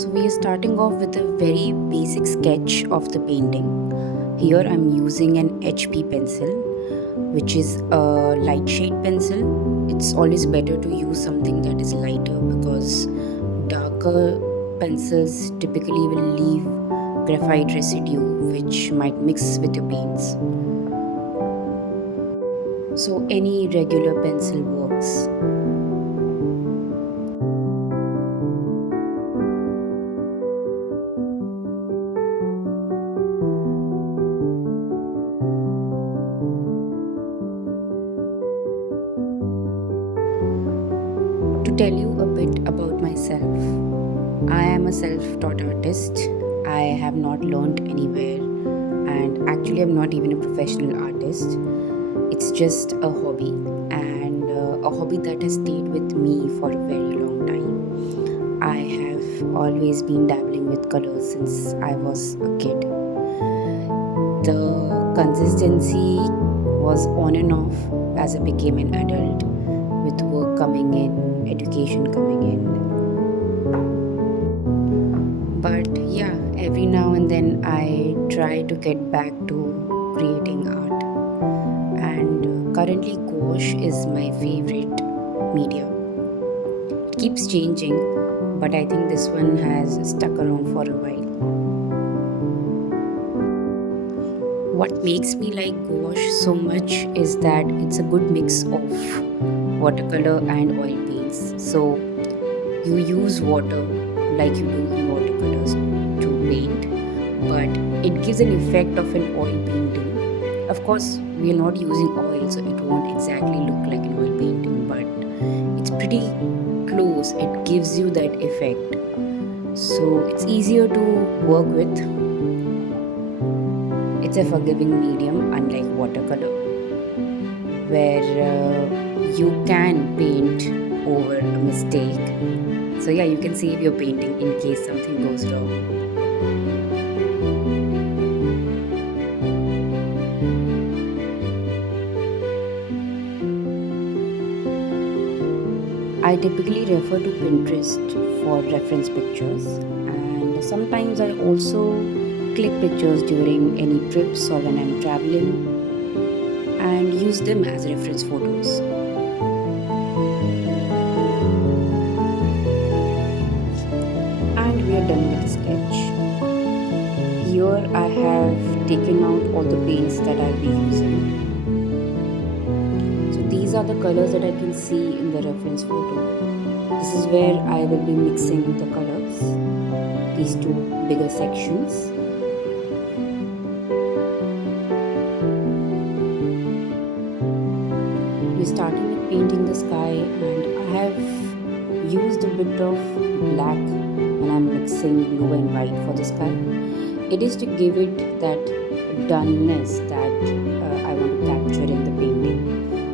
So we are starting off with a very basic sketch of the painting. Here I'm using an HP pencil, which is a light shade pencil. It's always better to use something that is lighter because darker pencils typically will leave graphite residue which might mix with your paints. So any regular pencil works. To tell you a bit about myself, I am a self taught artist. I have not learned anywhere, and actually, I'm not even a professional artist. It's just a hobby, and a hobby that has stayed with me for a very long time. I have always been dabbling with colors since I was a kid. The consistency was on and off as I became an adult, with work coming in, education coming in. But yeah, every now and then I try to get back to creating art. And currently, gouache is my favorite medium. It keeps changing, but I think this one has stuck around for a while. What makes me like gouache so much is that it's a good mix of watercolor and oil paints. So you use water like you do in watercolors to paint, but it gives an effect of an oil painting. Of course, we are not using oil, so it won't exactly look like an oil painting, but it's pretty close. It gives you that effect. So it's easier to work with. It's a forgiving medium, unlike watercolor, where you can paint over a mistake. So yeah, you can save your painting in case something goes wrong. I typically refer to Pinterest for reference pictures, and sometimes I also click pictures during any trips or when I'm traveling and use them as reference photos. And we are done with the sketch. Here I have taken out all the paints that I'll be using. So these are the colors that I can see in the reference photo. This is where I will be mixing the colors, these two bigger sections. We're starting with painting the sky, and I have used a bit of black when I'm mixing blue and white for the sky. It is to give it that dullness that I want to capture in the painting.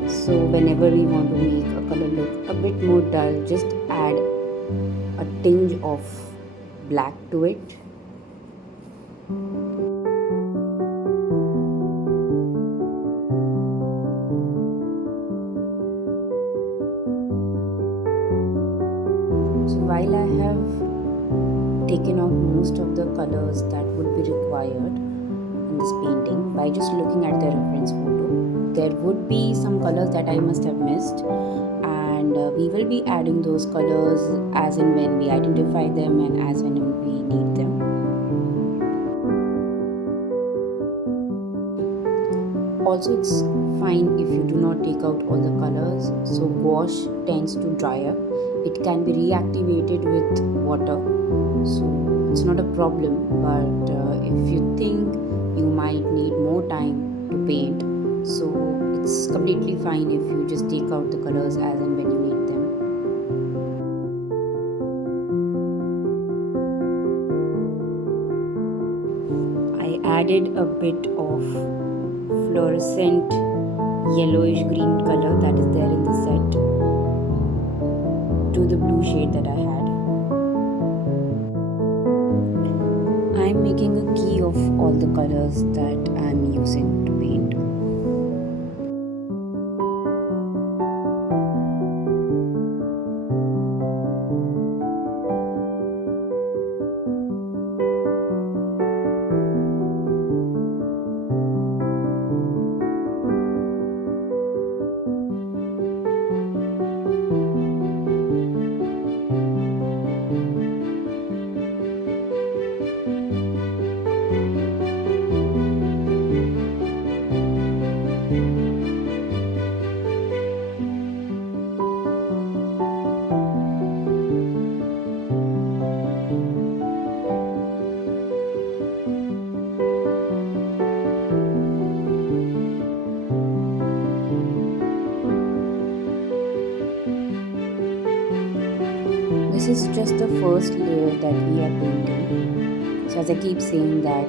So whenever we want to make a color look a bit more dull, just add a tinge of black to it. So while I have taken out most of the colors that would be required in this painting by just looking at the reference photo, there would be some colors that I must have missed, and we will be adding those colors as and when we identify them and as when we need them. Also, it's fine if you do not take out all the colors, so gouache tends to dry up. It can be reactivated with water, so it's not a problem. But if you think you might need more time to paint, so it's completely fine if you just take out the colors as and when you need them. I added a bit of fluorescent yellowish green color that is there in the set to the blue shade that I had. I'm making a key of all the colors that I'm using to paint. this is just the first layer that we are painting. So as I keep saying that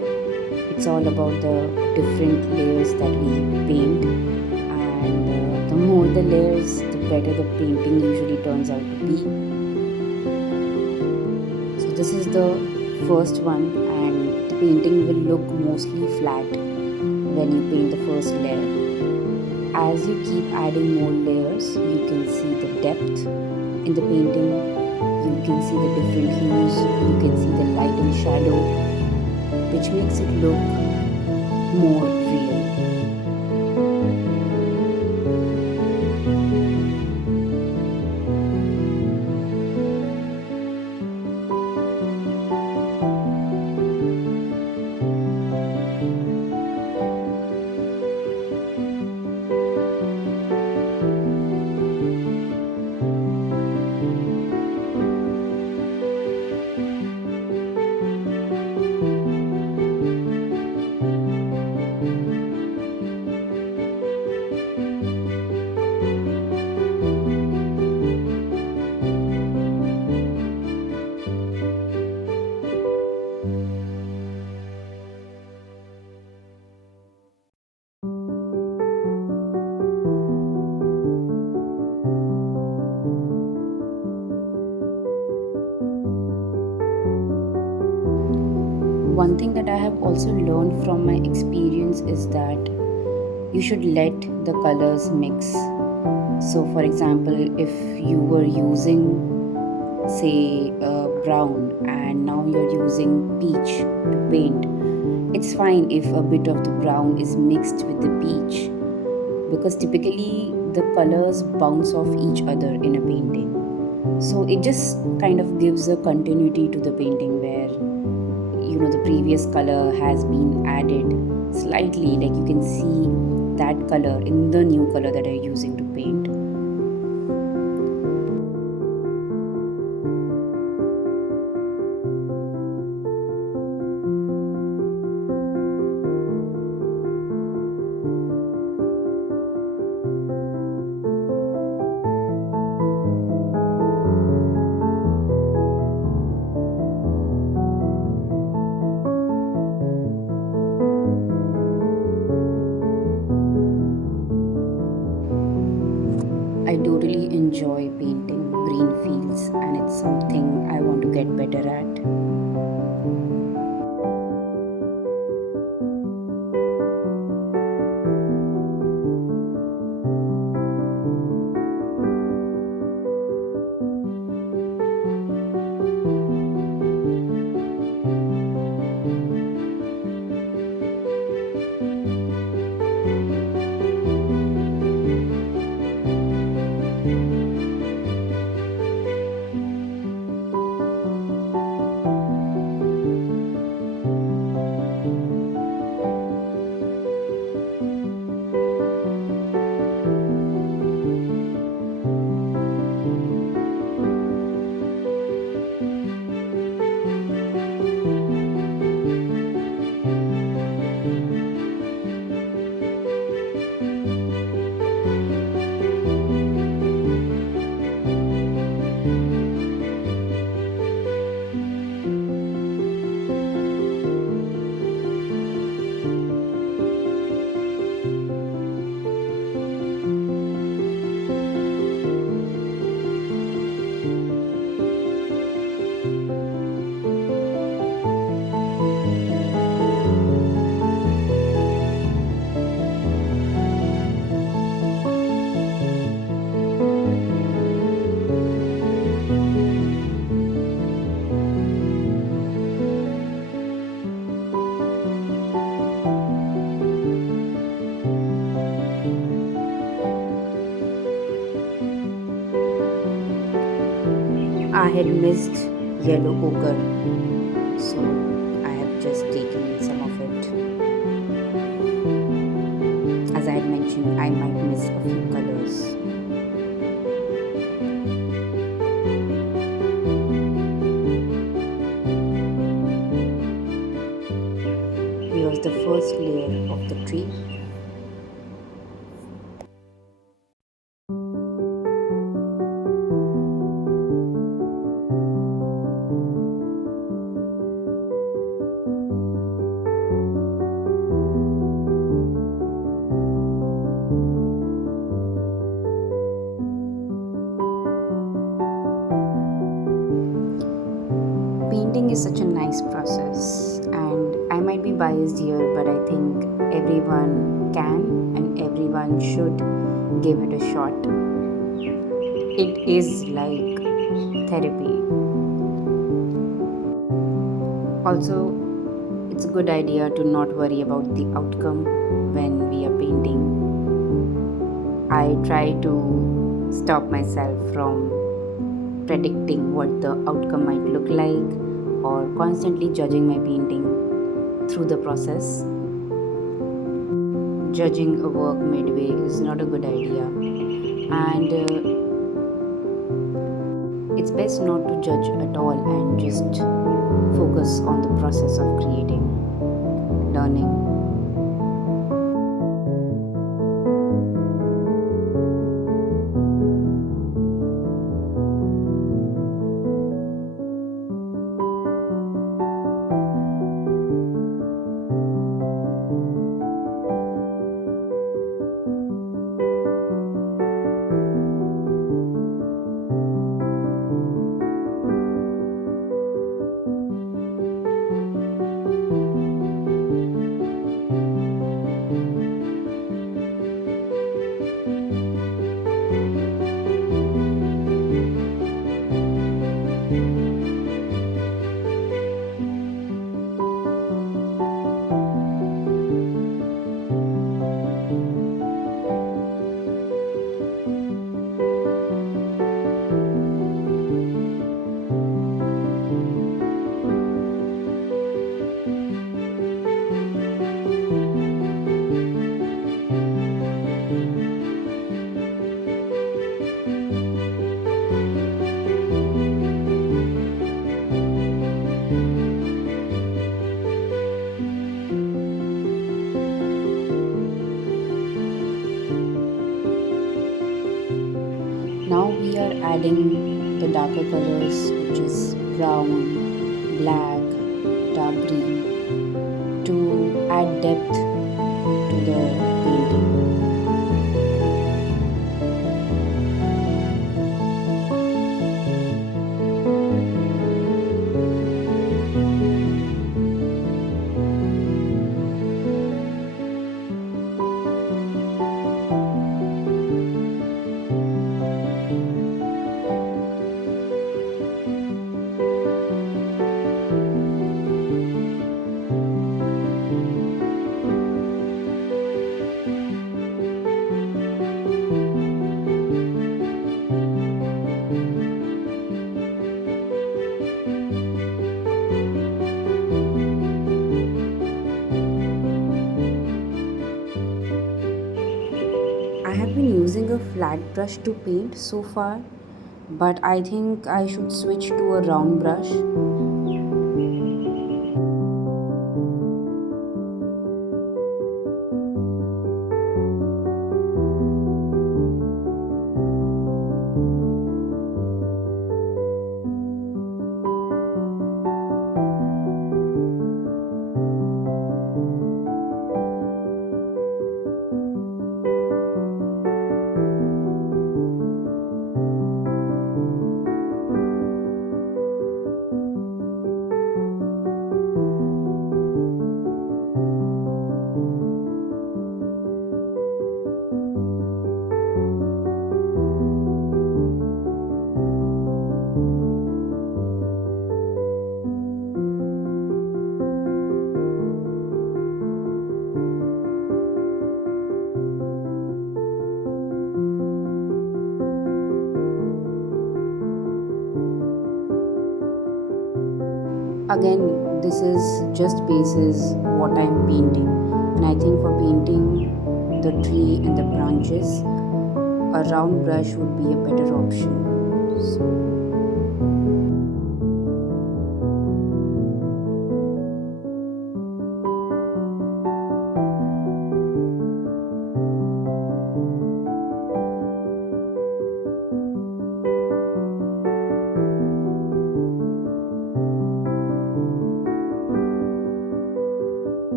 it's all about the different layers that we paint, and the more the layers, the better the painting usually turns out to be. So this is the first one, and the painting will look mostly flat when you paint the first layer. As you keep adding more layers, you can see the depth in the painting, you can see the different hues, you can see the light and shadow, which makes it look more real. One thing that I have also learned from my experience is that you should let the colors mix. So, for example, if you were using, say, brown and now you're using peach to paint, it's fine if a bit of the brown is mixed with the peach, because typically the colors bounce off each other in a painting. So it just kind of gives a continuity to the painting where the previous color has been added slightly, like you can see that color in the new color that I'm using to paint. I totally enjoy painting green fields, and it's something I want to get better at. I had missed yellow ochre, so I have just taken some of it. As I had mentioned, I might miss a few colors. Here's the first layer of the tree. Painting is such a nice process, and I might be biased here, but I think everyone can and everyone should give it a shot. It is like therapy. Also, it's a good idea to not worry about the outcome when we are painting. I try to stop myself from predicting what the outcome might look like or constantly judging my painting through the process. Judging a work midway is not a good idea, and it's best not to judge at all and just focus on the process of creating, learning. Now we are adding the darker colors, which is brown, black, dark green, to add depth to the painting. I have been using a flat brush to paint so far, but I think I should switch to a round brush. Again, this is just basis what I'm painting, and I think for painting the tree and the branches, a round brush would be a better option. So,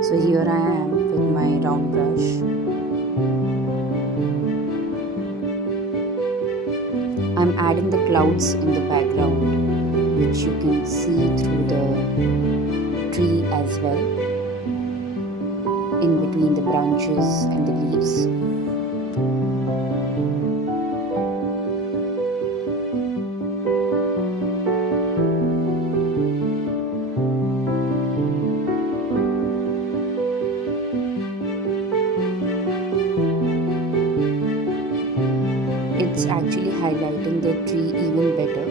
so here I am with my round brush. I'm adding the clouds in the background which you can see through the tree as well, in between the branches and the leaves. It's actually highlighting the tree even better.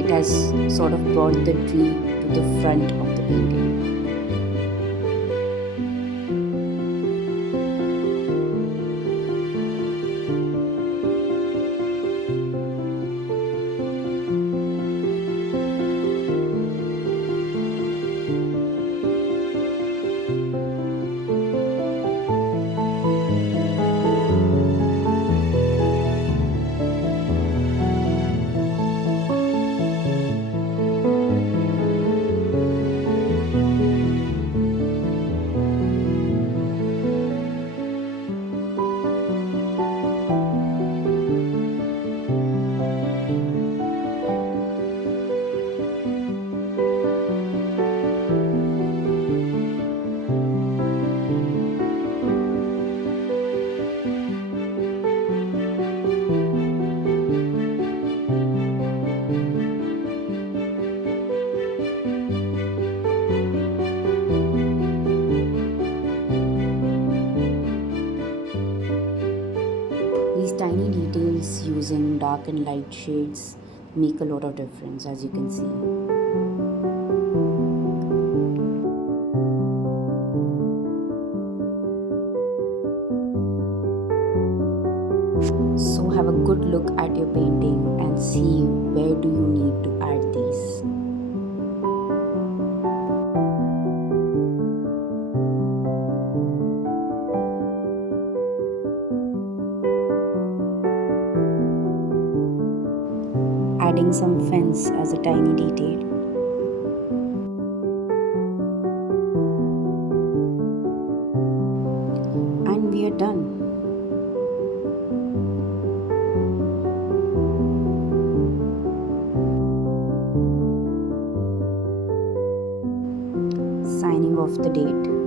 It has sort of brought the tree to the front of the painting. These tiny details using dark and light shades make a lot of difference, as you can see. So have a good look at your painting and see where do you need to add these. Adding some fence as a tiny detail. And we are done. Signing off the date.